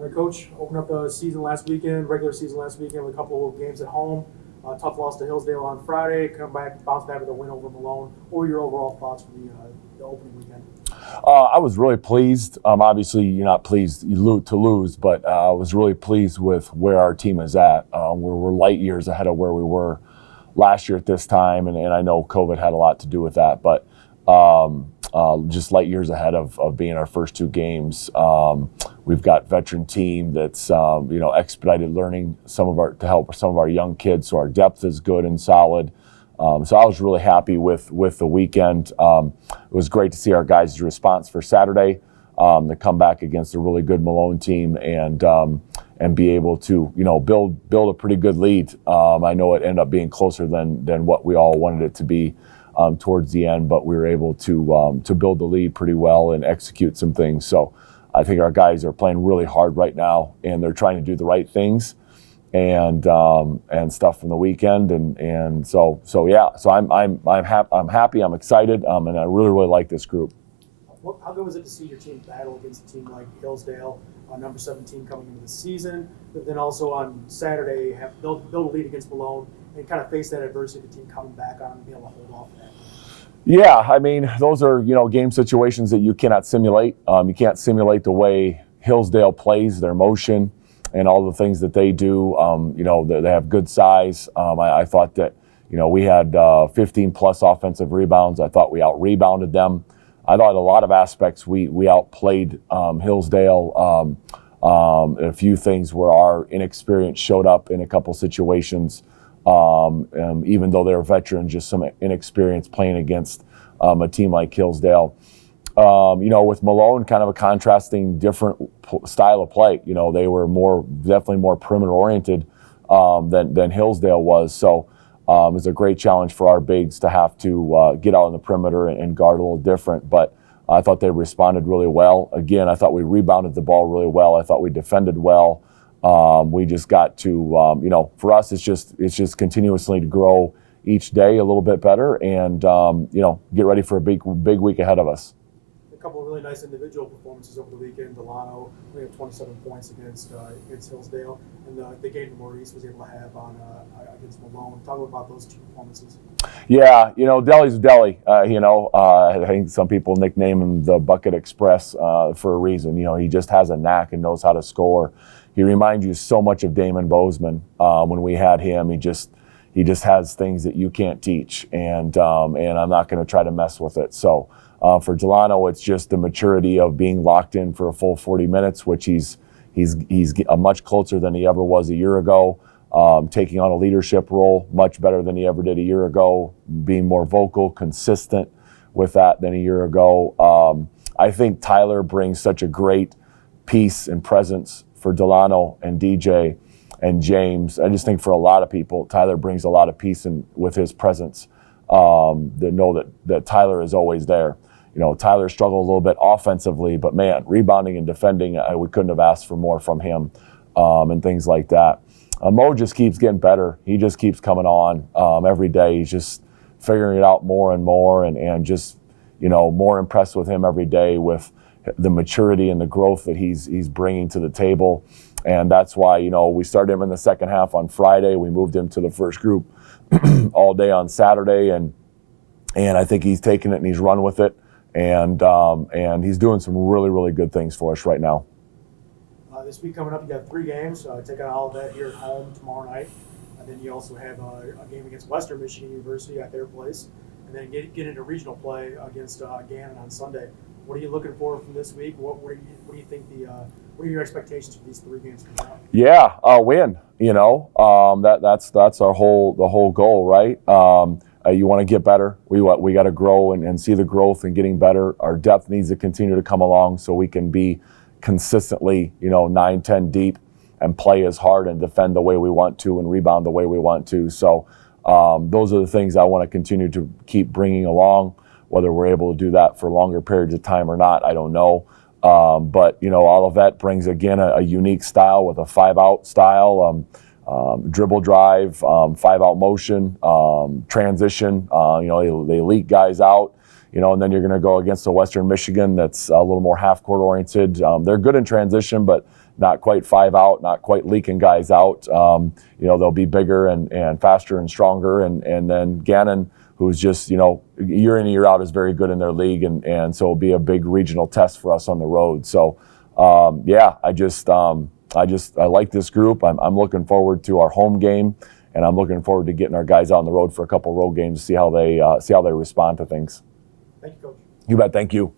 All right, Coach, open up the season last weekend, regular season last weekend with a couple of games at home. Tough loss to Hillsdale on Friday. Bounce back with a win over Malone. What were your overall thoughts from the opening weekend? I was really pleased. Obviously, you're not pleased to lose, but I was really pleased with where our team is at. We're light years ahead of where we were last year at this time, and I know COVID had a lot to do with that, but just light years ahead of being our first two games. We've got veteran team that's expedited learning to help some of our young kids, so our depth is good and solid. So I was really happy with the weekend. It was great to see our guys' response for Saturday, to come back against a really good Malone team and be able to build a pretty good lead. I know it ended up being closer than what we all wanted it to be towards the end, but we were able to build the lead pretty well and execute some things. So I think our guys are playing really hard right now, and they're trying to do the right things and stuff from the weekend, and so I'm happy, I'm excited, and I really like this group. How good was it to see your team battle against a team like Hillsdale, number 17 coming into the season, but then also on Saturday build a lead against Malone and kind of face that adversity, the team coming back on and being able to hold off that? Yeah, I mean, those are game situations that you cannot simulate. You can't simulate the way Hillsdale plays, their motion, and all the things that they do. They have good size. I thought that we had 15 plus offensive rebounds. I thought we out-rebounded them. I thought a lot of aspects we outplayed Hillsdale. A few things where our inexperience showed up in a couple situations. Even though they're veterans, just some inexperience playing against a team like Hillsdale. With Malone, kind of a contrasting, different style of play. They were definitely more perimeter oriented than Hillsdale was. So it was a great challenge for our bigs to have to get out on the perimeter and guard a little different. But I thought they responded really well. Again, I thought we rebounded the ball really well. I thought we defended well. We just got to, for us, it's just continuously to grow each day a little bit better and, get ready for a big week ahead of us. A couple of really nice individual performances over the weekend. Delano, we had 27 points against Hillsdale, and the game Maurice was able to have against Malone. Talk about those two performances. Yeah, Deli's Deli. I think some people nickname him the Bucket Express for a reason. He just has a knack and knows how to score. He reminds you so much of Damon Bozeman when we had him. He just has things that you can't teach, and I'm not going to try to mess with it. So for Delano, it's just the maturity of being locked in for a full 40 minutes, which he's much closer than he ever was a year ago. Taking on a leadership role much better than he ever did a year ago. Being more vocal, consistent with that than a year ago. I think Tyler brings such a great piece and presence for Delano and DJ and James. I just think for a lot of people, Tyler brings a lot of peace with his presence. That know that Tyler is always there. Tyler struggled a little bit offensively, but man, rebounding and defending, we couldn't have asked for more from him, and things like that. Mo just keeps getting better. He just keeps coming on every day. He's just figuring it out more and more, and just more impressed with him every day with the maturity and the growth that he's bringing to the table. And that's why, we started him in the second half on Friday. We moved him to the first group all day on Saturday. And I think he's taken it and he's run with it. And he's doing some really, really good things for us right now. This week coming up, you got 3 games. Take on Olivet here at home tomorrow night. And then you also have a game against Western Michigan University at their place. And then get into regional play against Gannon on Sunday. What are you looking for from this week? What do you think what are your expectations for these 3 games coming up? Yeah, win. That's our whole goal, right? You want to get better. We got to grow and see the growth and getting better. Our depth needs to continue to come along so we can be consistently 9-10 deep and play as hard and defend the way we want to and rebound the way we want to. So those are the things I want to continue to keep bringing along. Whether we're able to do that for longer periods of time or not, I don't know. But Olivet brings again a unique style with a 5-out style, dribble drive, 5-out motion, transition. They leak guys out. And then you're going to go against a Western Michigan that's a little more half-court oriented. They're good in transition, but not quite 5 out, not quite leaking guys out. You know, they'll be bigger and faster and stronger. And then Gannon, who's just, you know, year in and year out is very good in their league. And so it'll be a big regional test for us on the road. So, yeah, I like this group. I'm looking forward to our home game, and I'm looking forward to getting our guys out on the road for a couple road games to see how they respond to things. Thank you, Coach. You bet. Thank you.